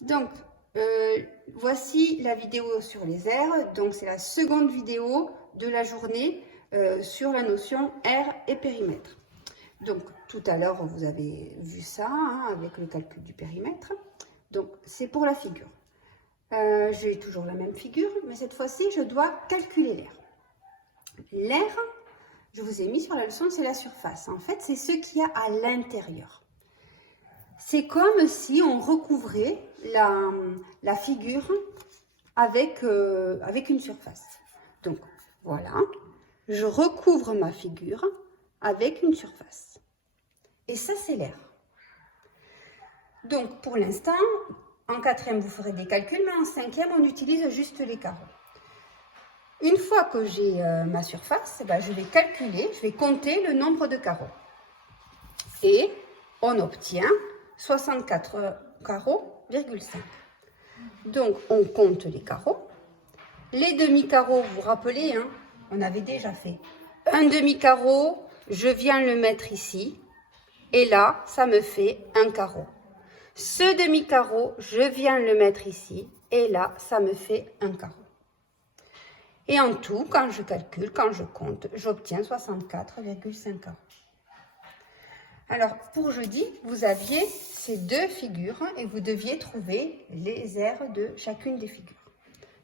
Donc, voici la vidéo sur les aires. Donc, c'est la seconde vidéo de la journée sur la notion aire et périmètre. Donc, tout à l'heure, vous avez vu ça avec le calcul du périmètre. Donc, c'est pour la figure. J'ai toujours la même figure, mais cette fois-ci, je dois calculer l'air. L'air, je vous ai mis sur la leçon, c'est la surface. En fait, c'est ce qu'il y a à l'intérieur. C'est comme si on recouvrait la figure avec une surface. Donc, voilà, je recouvre ma figure avec une surface. Et ça, c'est l'air. Donc, pour l'instant, en quatrième, vous ferez des calculs, mais en cinquième, on utilise juste les carreaux. Une fois que j'ai ma surface, je vais calculer, je vais compter le nombre de carreaux. Et on obtient 64 carreaux,5. Donc, on compte les carreaux. Les demi-carreaux, vous vous rappelez, on avait déjà fait. Un demi-carreau, je viens le mettre ici. Et là, ça me fait un carreau. Ce demi-carreau, je viens le mettre ici. Et là, ça me fait un carreau. Et en tout, quand je calcule, quand je compte, j'obtiens 64,5 carreaux. Alors, pour jeudi, vous aviez ces deux figures et vous deviez trouver les aires de chacune des figures.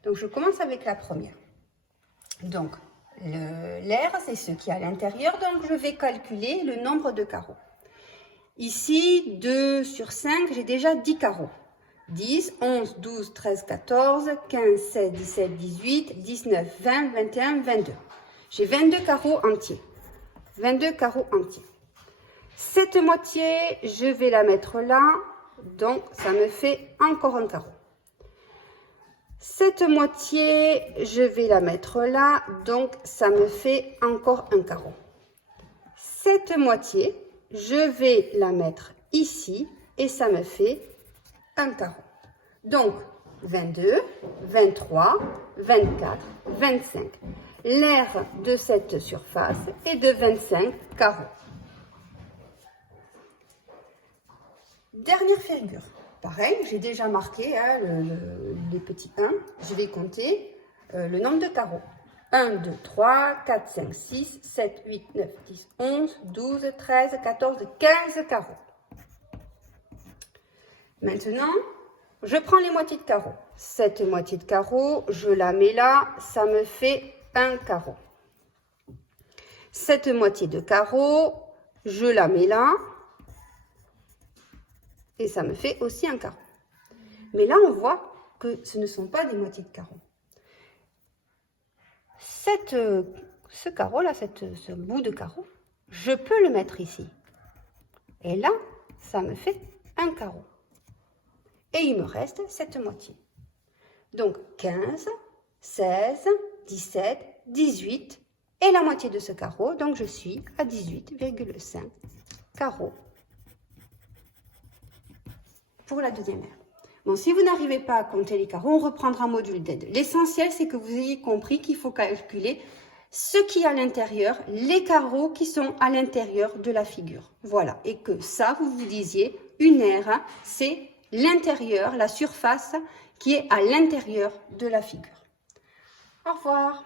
Donc, je commence avec la première. Donc, l'aire, c'est ce qui est à l'intérieur, donc je vais calculer le nombre de carreaux. Ici, 2 sur 5, j'ai déjà 10 carreaux. 10, 11, 12, 13, 14, 15, 16, 17, 18, 19, 20, 21, 22. J'ai 22 carreaux entiers. 22 carreaux entiers. Cette moitié, je vais la mettre là, donc ça me fait encore un carreau. Cette moitié, je vais la mettre là, donc ça me fait encore un carreau. Cette moitié, je vais la mettre ici et ça me fait un carreau. Donc, 22, 23, 24, 25. L'aire de cette surface est de 25 carreaux. Dernière figure. Pareil, j'ai déjà marqué les petits 1. Je vais compter le nombre de carreaux. 1, 2, 3, 4, 5, 6, 7, 8, 9, 10, 11, 12, 13, 14, 15 carreaux. Maintenant, je prends les moitiés de carreaux. Cette moitié de carreau, je la mets là, ça me fait un carreau. Cette moitié de carreau, je la mets là, et ça me fait aussi un carreau. Mais là, on voit que ce ne sont pas des moitiés de carreaux. Ce carreau-là, ce bout de carreau, je peux le mettre ici. Et là, ça me fait un carreau. Et il me reste cette moitié. Donc 15, 16, 17, 18 et la moitié de ce carreau. Donc je suis à 18,5 carreaux pour la deuxième aire. Bon, si vous n'arrivez pas à compter les carreaux, on reprendra module d'aide. L'essentiel, c'est que vous ayez compris qu'il faut calculer ce qui est à l'intérieur, les carreaux qui sont à l'intérieur de la figure. Voilà, et que ça, vous vous disiez, une aire, c'est l'intérieur, la surface qui est à l'intérieur de la figure. Au revoir.